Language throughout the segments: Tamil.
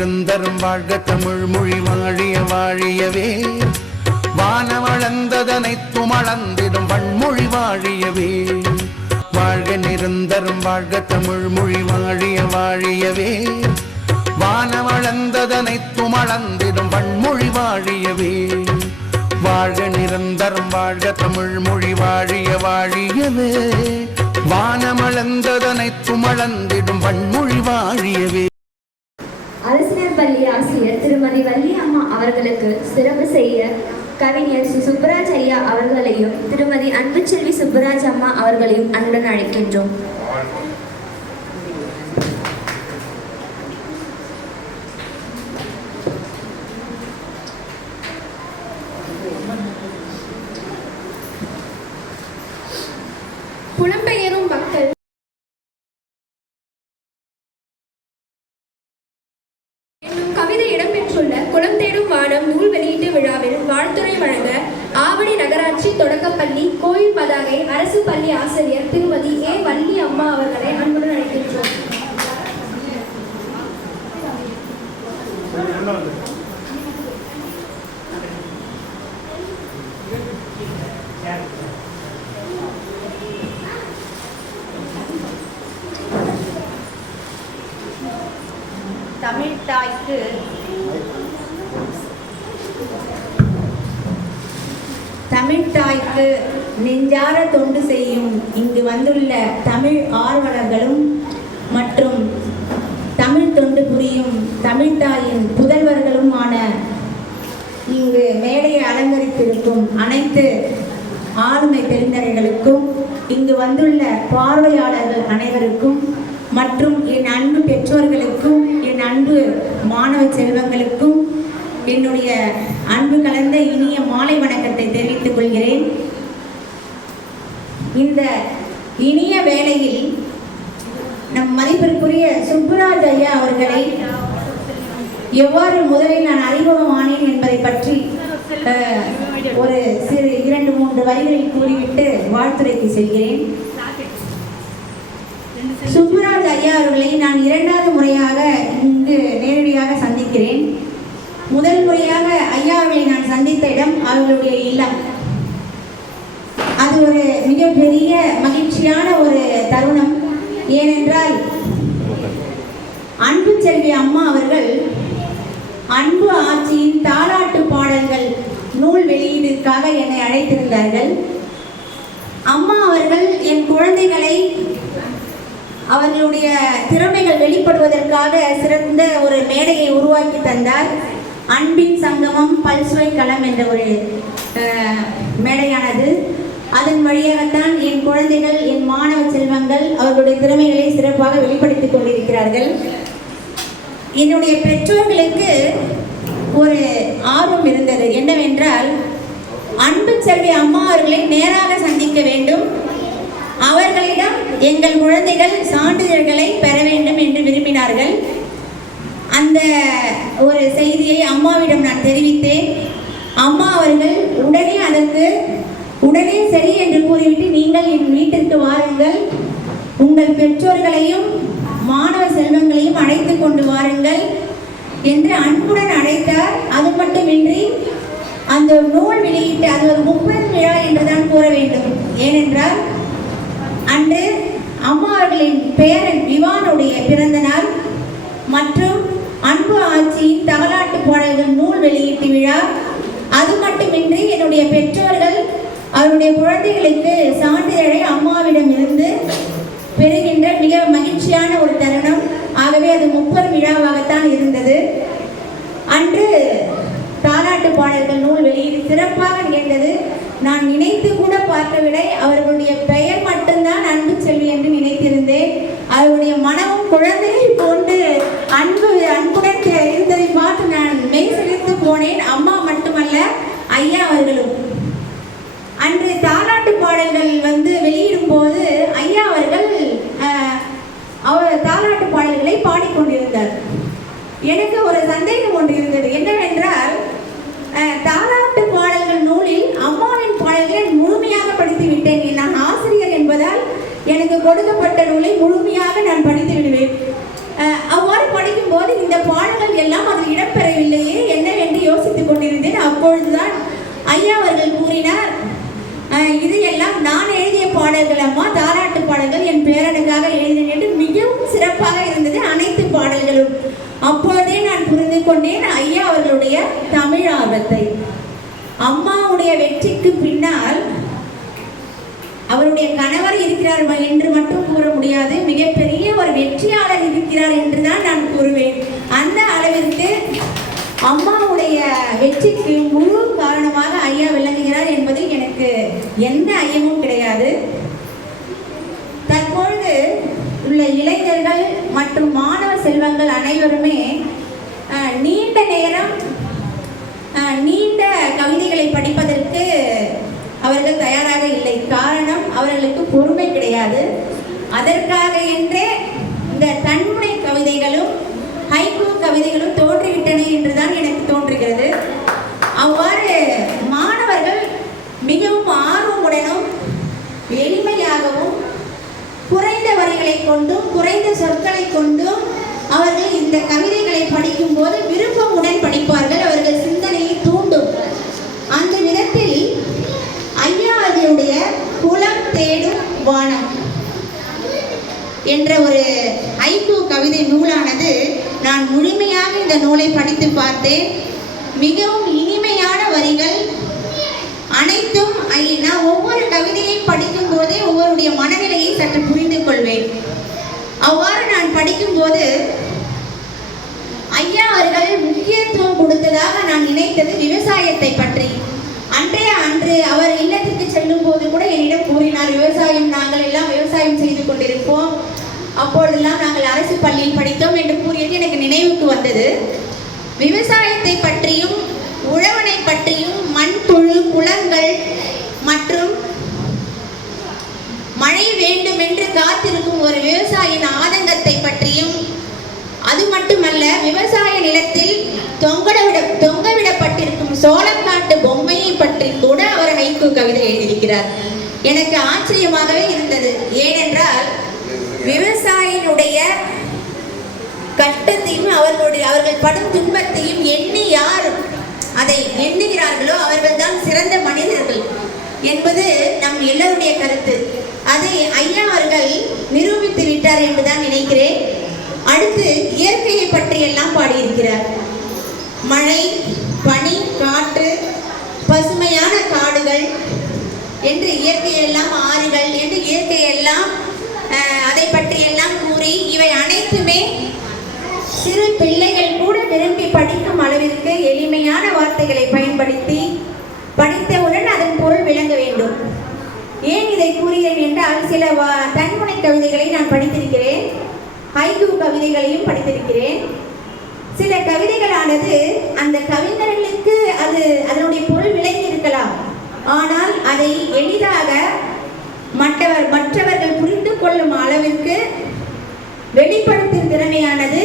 நிரந்தரம் வாழ்க தமிழ் மொழி வாழிய வாழியவே. வானவளந்ததனைத்தும் அளந்திடும் வன்மொழி வாழியவே. வாழ்க நிரந்தரம் வாழ்க தமிழ் மொழி வாழிய வாழியவே. வானவளந்ததனைத்தும் அளந்திடும் வன்மொழி வாழியவே. வாழ்க நிரந்தரம் வாழ்க தமிழ் மொழி வாழிய வாழியவே. வானமளந்ததனை துமளந்திடும் வன்மொழி வாழிய அரசினர் பள்ளி ஆசிரியர் திருமதி வள்ளி அம்மா அவர்களுக்கு சிறப்பு செய்ய கவிஞர் சு சுப்பராஜ் ஐயா அவர்களையும் திருமதி அன்புச்செல்வி சுப்பராஜ் அம்மா அவர்களையும் அன்புடன் அழைக்கின்றோம். கவிதை இடம்பெற்றுள்ள குளம் தேடும் வானம் நூல் வெளியீட்டு விழாவில் வாழ்த்துறை வழங்க ஆவடி நகராட்சி தொடக்கப்பள்ளி கோயில் பதாகை அரசு பள்ளி ஆசிரியர் திருமதி ஏ வள்ளி அம்மா அவர்களை அன்புடன் அழைக்கின்றோம். தமிழ் தாய்க்கு தமிழ் தாய்க்கு நெஞ்சார தொண்டு செய்யும் இங்கு வந்துள்ள தமிழ் ஆர்வலர்களும் மற்றும் தமிழ் தொண்டு புரியும் தமிழ் தாயின் புதல்வர்களுமான இங்கு மேடையை அலங்கரித்திருக்கும் அனைத்து ஆளுமை பெருந்தரைகளுக்கும் இங்கு வந்துள்ள பார்வையாளர்கள் அனைவருக்கும் மற்றும் பெற்றோர்களுக்கும் என் அன்பு மாணவ செல்வங்களுக்கும் என்னுடைய அன்பு கலந்த இனிய மாலை வணக்கத்தை தெரிவித்துக் கொள்கிறேன். இந்த இனிய வேளையில் நம் மதிப்பிற்குரிய சுப்புராஜ் ஐயா அவர்களை எவ்வாறு முதலில் நான் அறிமுகமானேன் என்பதை பற்றி ஒரு சிறு இரண்டு மூன்று வரிகளில் கூறிவிட்டு வாழ்த்துரைக்கு செல்கிறேன். ஐயா அவர்களை நான் இரண்டாவது முறையாக இங்கு நேரடியாக சந்திக்கிறேன். முதல் முறையாக ஐயா அவர்களை நான் சந்தித்த இடம் அவர்களுடைய இல்லம். அது ஒரு மிகப்பெரிய மகிழ்ச்சியான ஒரு தருணம். ஏனென்றால் அன்பு செல்வி அம்மா அவர்கள் அன்பு ஆட்சியின் தாலாட்டு பாடல்கள் நூல் வெளியீடுக்காக என்னை அழைத்திருந்தார்கள். அம்மா அவர்கள் என் குழந்தைகளை அவர்களுடைய திறமைகள் வெளிப்படுவதற்காக சிறந்த ஒரு மேடையை உருவாக்கி தந்தார். அன்பின் சங்கமம் பல்சுவை களம் என்ற ஒரு மேடையானது. அதன் வழியாகத்தான் என் குழந்தைகள் என் மாணவ செல்வங்கள் அவர்களுடைய திறமைகளை சிறப்பாக வெளிப்படுத்திக் கொண்டிருக்கிறார்கள். என்னுடைய பெற்றோர்களுக்கு ஒரு ஆர்வம் இருந்தது. என்னவென்றால் அன்பு செல்வி அம்மா அவர்களை நேராக சந்திக்க வேண்டும் அவர்களிடம் எங்கள் குழந்தைகள் சான்றிதழ்களை பெற வேண்டும் என்று விரும்பினார்கள். அந்த ஒரு செய்தியை அம்மாவிடம் நான் தெரிவித்தேன். அம்மா அவர்கள் உடனே அதற்கு உடனே சரி என்று கூறிவிட்டு நீங்கள் என் வீட்டிற்கு வாருங்கள். உங்கள் பெற்றோர்களையும் மாணவ செல்வங்களையும் அழைத்து கொண்டு வாருங்கள் என்று அன்புடன் அழைத்தார். அது மட்டுமின்றி அந்த நூல் வெளியிட்டு அது ஒரு முப்பது விழா என்றுதான் கூற வேண்டும். ஏனென்றால் அன்று அம்மா அவர்களின் பேரன் விவானுடைய பிறந்த நாள் மற்றும் அன்பு ஆட்சியின் தகலாட்டு பாடல்கள் நூல் வெளியீட்டு விழா. அது மட்டுமின்றி என்னுடைய பெற்றோர்கள் அவருடைய குழந்தைகளுக்கு சான்றிதழை அம்மாவிடம் இருந்து பெறுகின்ற மிக மகிழ்ச்சியான ஒரு தருணம். ஆகவே அது முப்பது விழாவாகத்தான் இருந்தது. அன்று தாலாட்டு பாடல்கள் நூல் வெளியீடு சிறப்பாக நிகழ்ந்தது. நான் நினைத்து கூட பார்க்கவில்லை. அவர்களுடைய பெயர் மட்டும்தான் அன்பு செல்வி என்று நினைத்திருந்தேன் அவருடைய மனமும் குழந்தையை போன்று அன்பு அன்புடன் இருந்ததை பார்த்து நான் மெய் சிலிர்த்து போனேன் அம்மா மட்டுமல்ல ஐயா அவர்களும் அன்று தாலாட்டு பாடல்கள் வந்து வெளியிடும் போது ஐயா அவர்கள் அஹ், அவர் தாலாட்டு பாடல்களை பாடிக்கொண்டிருந்தார் எனக்கு ஒரு சந்தேகம் ஒன்று இருந்தது என்னவென்றால் அஹ், தாலாட்டு பாடல்கள் நூலில் அம்மாவின் பாடல்களை முழுமையாக படித்து விட்டேன் நான் ஆசிரியர் என்பதால் எனக்கு கொடுக்கப்பட்ட நூலை முழுமையாக நான் படித்து விடுவேன். அவ்வாறு படிக்கும்போது இந்த பாடல்கள் எல்லாம் அதில் இடம்பெறவில்லையே என்னவென்று யோசித்துக் கொண்டிருந்தேன். அப்பொழுதுதான் ஐயா அவர்கள் கூறினார் இது எல்லாம் நான் எழுதிய பாடல்கள் அம்மா தாராட்டு பாடல்கள் என் பேரனுக்காக எழுதினேன் என்று மிகவும் சிறப்பாக இருந்தது அனைத்து பாடல்களும். அப்பொழுதே நான் புரிந்து கொண்டேன் ஐயா அவர்களுடைய தமிழ் ஆர்வத்தை. அம்மாவுடைய வெற்றிக்கு பின்னால் அவருடைய கணவர் இருக்கிறார் என்று மட்டும் கூற முடியாது. மிகப்பெரிய ஒரு வெற்றியாளர் இருக்கிறார் என்று தான் நான் கூறுவேன். அந்த அளவிற்கு அம்மாவுடைய வெற்றிக்கு முழு காரணமாக ஐயா விளங்குகிறார் என்பதில் எனக்கு எந்த ஐயமும் கிடையாது. தற்பொழுது உள்ள இளைஞர்கள் மற்றும் மாணவ செல்வங்கள் அனைவருமே நீண்ட நேரம் நீண்ட கவிதைகளை படிப்பதற்கு அவர்கள் தயாராக இல்லை. காரணம் அவர்களுக்கு பொறுமை கிடையாது. அதற்காக என்றே இந்த தன்முனை கவிதைகளும் ஹைக்கூ கவிதைகளும் தோன்றிவிட்டன என்றுதான் எனக்கு தோன்றுகிறது. அவ்வாறு மாணவர்கள் மிகவும் ஆர்வமுடனும் எளிமையாகவும் குறைந்த வரிகளை கொண்டும் குறைந்த சொற்களை கொண்டும் அவர்கள் இந்த கவிதைகளை படி விருப்பமுடன் படிப்பார்கள் அவர்கள் சிந்தனையை தூண்டும் அந்த விதத்தில் ஐயா அவர்களுடைய குலம் தேடும் வானம் என்ற ஒரு ஐக்கு கவிதை நூலானது நான் முழுமையாக இந்த நூலை படித்து பார்த்தேன். மிகவும் இனிமையான வரிகள் அனைத்தும் நான் ஒவ்வொரு கவிதையை படிக்கும் போதே ஒவ்வொருடைய மனநிலையை சற்று புரிந்து கொள்வேன். அவ்வாறு நான் படிக்கும்போது ஐயா அவர்கள் முக்கியத்துவம் கொடுத்ததாக நான் நினைத்தது விவசாயத்தை பற்றி. அன்றைய அன்று அவர் இல்லத்திற்கு செல்லும் போது கூட என்னிடம் கூறினார் விவசாயம் நாங்கள் எல்லாம் விவசாயம் செய்து கொண்டிருப்போம். அப்பொழுதெல்லாம் நாங்கள் அரசு பள்ளியில் படித்தோம் என்று கூறியது எனக்கு நினைவுக்கு வந்தது. விவசாயத்தை பற்றியும் உழவனை பற்றியும் மண்புழு குளங்கள் மற்றும் மழை வேண்டுமென்று காத்திருக்கும் ஒரு விவசாயின் ஆதங்கத்தை பற்றியும் அது மட்டுமல்ல விவசாய நிலத்தில் தொங்கடவிட தொங்க பற்றி கூட அவர் ஹைக்கூ கவிதை எழுதியிருக்கிறார். எனக்கு ஆச்சரியமாகவே இருந்தது. ஏனென்றால் விவசாயினுடைய கஷ்டத்தையும் அவர்களுடைய அவர்கள் படும் துன்பத்தையும் எண்ணி யார் அதை எண்ணுகிறார்களோ அவர்கள்தான் சிறந்த மனிதர்கள் என்பது நம் எல்லோருடைய கருத்து. அதை ஐயா அவர்கள் நிரூபித்து விட்டார் என்றுதான் நினைக்கிறேன். அடுத்து இயற்கையை பற்றியெல்லாம் பாடியிருக்கிறார். மழை பனி காற்று பசுமையான காடுகள் என்று இயற்கையெல்லாம் ஆறுகள் என்று இயற்கையெல்லாம் அதை பற்றியெல்லாம் கூறி இவை அனைத்துமே சிறு பிள்ளைகள் கூட விரும்பி படிக்கும் அளவிற்கு எளிமையான வார்த்தைகளை பயன்படுத்தி படித்தவுடன் அதன் பொருள் விளங்க வேண்டும். ஏன் இதை கூறுகிறேன் என்றால் சில தன்முனை கவிதைகளை நான் படித்திருக்கிறேன். ஹைக்கூ கவிதைகளையும் படித்திருக்கிறேன். சில கவிதைகளானது அந்த கவிஞர்களுக்கு அது அதனுடைய பொருள் விளங்கி இருக்கலாம் ஆனால் அதை எளிதாக மற்றவர் மற்றவர்கள் புரிந்து கொள்ளும் அளவிற்கு வெளிப்படுத்தும் திறமையானது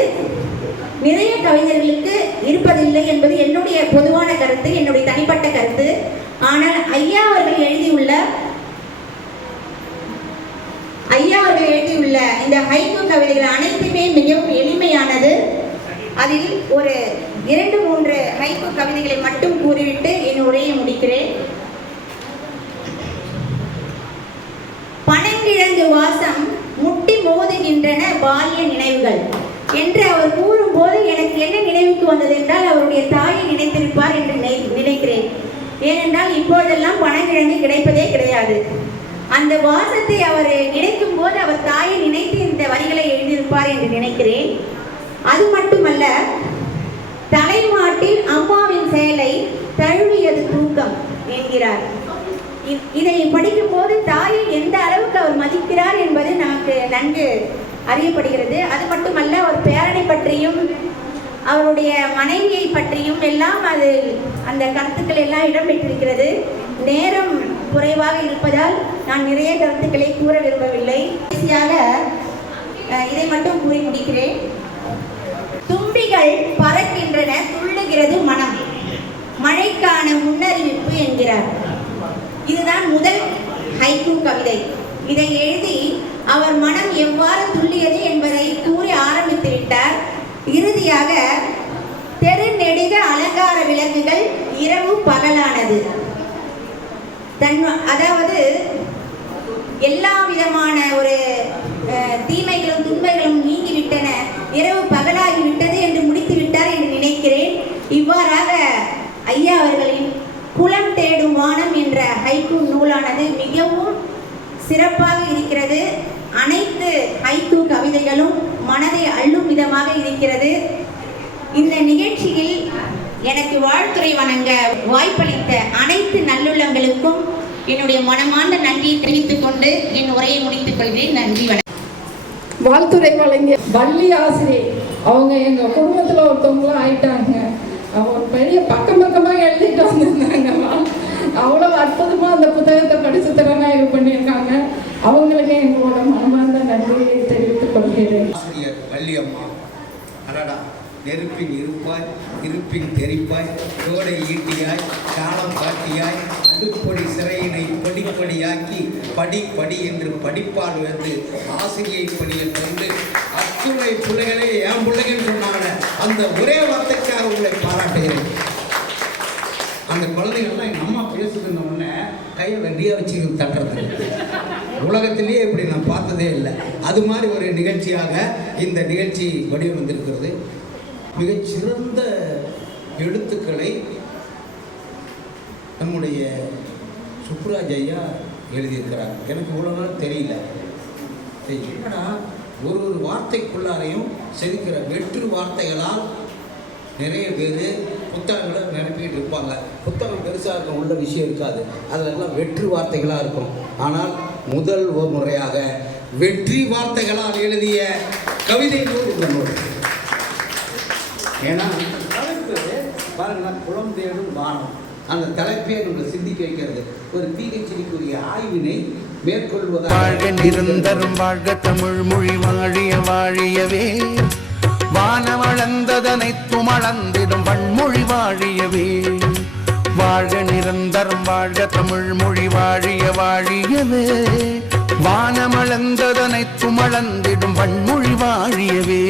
நிறைய கவிஞர்களுக்கு இருப்பதில்லை என்பது என்னுடைய பொதுவான கருத்து என்னுடைய தனிப்பட்ட கருத்து. ஆனால் ஐயா அவர்கள் எழுதியுள்ள ஐயா அவர்கள் எழுதியுள்ள இந்த ஹைகோ கவிதைகள் அனைத்துமே மிகவும் எளிமையானது. அதில் ஒரு இரண்டு மூன்று வைப்பு கவிதைகளை மட்டும் கூறிவிட்டு என் உரையை முடிக்கிறேன். பனங்கிழங்கு வாசம் முட்டி மோதுகின்றன பால்ய நினைவுகள் என்று அவர் கூறும்போது எனக்கு என்ன நினைவுக்கு வந்தது என்றால் அவருடைய தாயை நினைத்திருப்பார் என்று நினை- நினைக்கிறேன். ஏனென்றால் இப்போதெல்லாம் பனங்கிழங்கு கிடைப்பதே கிடையாது. அந்த வாசத்தை அவர் நினைக்கும் போது அவர் தாயை நினைத்து இந்த வரிகளை எழுதியிருப்பார் என்று நினைக்கிறேன். அது மட்டுமல்ல தலைமாட்டில் அம்மாவின் செயலை தழுவியது தூக்கம் என்கிறார். இ- இதை படிக்கும்போது தாயை எந்த அளவுக்கு அவர் மதிக்கிறார் என்பது நமக்கு நன்கு அறியப்படுகிறது. அது மட்டுமல்ல ஒரு பேரனை பற்றியும் அவருடைய மனைவியை பற்றியும் எல்லாம் அது அந்த கருத்துக்கள் எல்லாம் இடம்பெற்றிருக்கிறது நேரம் குறைவாக இருப்பதால் நான் நிறைய கருத்துக்களை கூற விரும்பவில்லை. கடைசியாக இதை மட்டும் கூறி முடிக்கிறேன். துளிகள் பறக்கின்றன துள்ளுகிறது மனம். மழைக்கான முன்னறிவிப்பு என்கிறார். இதுதான் முதல் ஹைக்கூ கவிதை. இதை எழுதி அவர் மனம் எவ்வாறு துள்ளியது என்பதை கூறி ஆரம்பித்து விட்டார். இறுதியாக தெருநெடுக அலங்கார விலங்குகள் இரவு பகலானது. தன் அதாவது எல்லா விதமான ஒரு தீமைகளும் துன்பங்களும் நீங்கிவிட்டன. இரவு பகல் ஹைக்கூ நூலானது மிகவும் சிறப்பாக இருக்கிறது. அனைத்து ஹைக்கூ கவிதைகளும் மனதை அள்ளும் விதமாக இருக்கிறது. இந்த நிகழ்ச்சியில் எனக்கு வாழ்த்துறை வணங்க வாய்ப்பளித்த அனைத்து நல்லுள்ளங்களுக்கும் என்னுடைய மனமார்ந்த நன்றியை தெரிவித்துக் கொண்டு என் உரையை முடித்துக் கொள்கிறேன். நன்றி வணக்கம். வாழ்த்துறை வழங்கிய வள்ளி ஆசிரியர் அவங்க எங்கள் குடும்பத்தில் ஒருத்தவங்களும் ஆயிட்டாங்க. அவங்க பெரிய பக்கம் பக்கமாக எழுதிட்டு வந்திருந்தாங்க. அவ்வளோ அற்புதமாக அந்த புத்தகத்தை படித்து திறனாய்வு பண்ணியிருக்காங்க. அவங்களுக்கே எங்களோட மனமார்ந்த நன்றியை தெரிவித்துக் கொள்கிறேன். ஆசிரியர் வள்ளியம்மா அடடா நெருப்பின் இருப்பாய் இருப்பின் தெரிப்பாய் தோடை ஈட்டியாய் காலம் காட்டியாய் அடுப்பொடி சிறையினை படிப்படியாக்கி படி படி என்று படிப்பால் வந்து ஆசிரியை பணியில் கொண்டு அத்துணை பிள்ளைகளே என் பிள்ளைகள் சொன்னாங்க அந்த ஒரே வார்த்தைக்காக உங்களை பாராட்டுகிறேன். அந்த குழந்தைகள்லாம் எங்கள் அம்மா பேசுதுன்ன உடனே கையை வெண்டியாக வச்சு தட்டுறது. உலகத்திலேயே இப்படி நான் பார்த்ததே இல்லை. அது மாதிரி ஒரு நிகழ்ச்சியாக இந்த நிகழ்ச்சி வடிவமைந்திருக்கிறது. மிகச்சிறந்த எழுத்துக்களை நம்முடைய சுப்ராஜ் ஐயா எழுதியிருக்கிறார். எனக்கு இவ்வளோ நாள் தெரியல. என்னடா? ஒரு ஒரு வார்த்தைக்குள்ளாரையும் செதுக்கிற வெற்று வார்த்தைகளால் நிறைய பேர் புத்தகங்களை நிரப்பிக்கிட்டு இருப்பாங்க. புத்தகம் பெருசாக இருக்கும் உள்ள விஷயம் இருக்காது. அதெல்லாம் வெற்று வார்த்தைகளாக இருக்கும். ஆனால் முதல் ஒரு முறையாக வெற்றி வார்த்தைகளால் எழுதிய கவிதை நூல் இந்த நூல். ஏன்னா தலைப்பு பாருங்களா குளம் தேடும் வானம். அந்த தலைப்பே நம்மளை சிந்திக்க வைக்கிறது. ஒரு பிஹெச்டிக்குரிய ஆய்வினை மேற்கொள்வதாக வாழ்க நிரந்தரம் வாழ்க தமிழ் மொழி வாழிய வாழியவே. வானவளந்ததனைத்தும் அளந்திடும் வன்மொழி வாழியவே. வாழ நிரந்தரம் வாழ்க தமிழ் மொழி வாழிய வாழியவே. வானமளந்ததனைத்தும் அளந்திடும் வன்மொழி வாழியவே.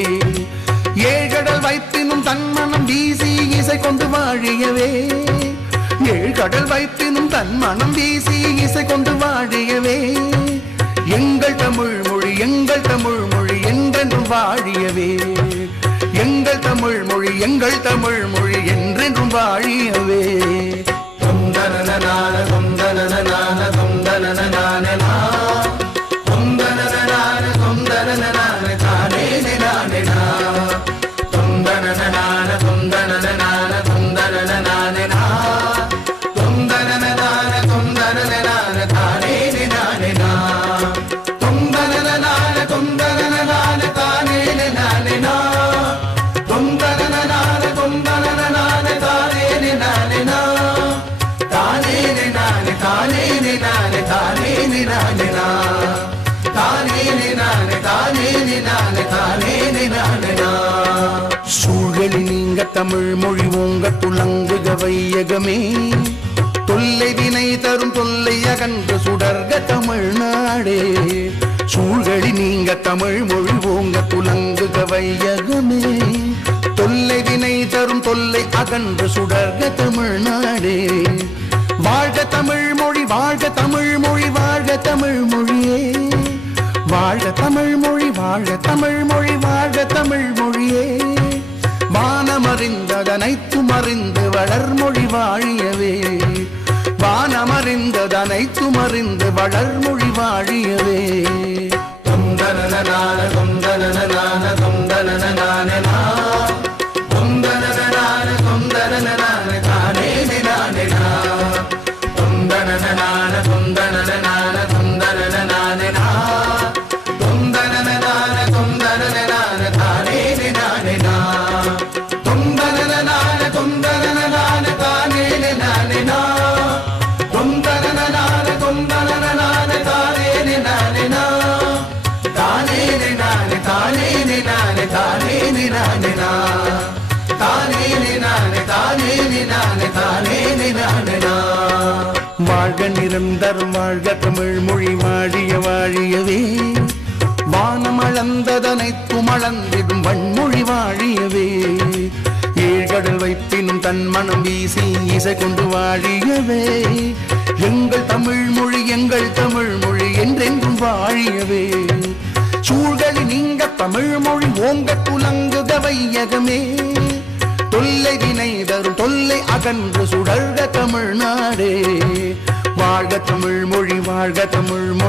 ஏழ்கடல் வைத்தினும் தன்மனம் வீசி இசை கொண்டு வாழியவே. ஏழ்கடல் வைத்தினும் தன்மனம் வீசி இசை கொண்டு வாழியவே. எங்கள் தமிழ் மொழி எங்கள் தமிழ் மொழி என்றென்றும் வாழியவே. தமிழ் மொழி எங்கள் தமிழ் மொழி என்றென்றும் வாழியவே. தொந்தனனான தொந்தனனான தொந்தனனான தொந்தனனான தொந்தனனான தமிழ் மொழி ஓங்க துளங்குக வையகமே. தொல்லை வினை தரும் தொல்லை அகன்று சுடர்க தமிழ்நாடே சூழ்களி நீங்க தமிழ் மொழி ஓங்க துலங்குக வையகமே. தொல்லை வினை தரும் தொல்லை அகன்று சுடர்க தமிழ்நாடே வாழ்க தமிழ் மொழி வாழ்க தமிழ் மொழி வாழ்க தமிழ் மொழியே. வாழ்க தமிழ் மொழி வாழ்க தமிழ் மொழி வானமறிந்ததனைத்தும் அறிந்து வளர்மொழி வாழியவே. வானமறிந்ததனைத்தும் அறிந்து வளர்மொழி வாழியவே. தொந்தனனான தொந்தனனான தொந்தனனான தொந்தனனான நிரந்தரம் வாழ்க தமிழ் மொழி வாழிய வாழியவே. வானம் அளந்ததனைத்தும் அளந்திடும் வன்மொழி வாழியவே. ஏழ்கடல் வைப்பினும் தன் மனம் வீசி இசை கொண்டு வாழியவே. எங்கள் தமிழ் மொழி எங்கள் தமிழ் மொழி என்றெங்கும் வாழியவே. சூழ்களி நீங்க தமிழ் மொழி ஓங்க புலங்குக வையகமே தொல்லை வினை தரும் தொல்லை அகன்று சுடர்க தமிழ்நாடே வாழ்க தமிழ் மொழி வாழ்க தமிழ் மொழி.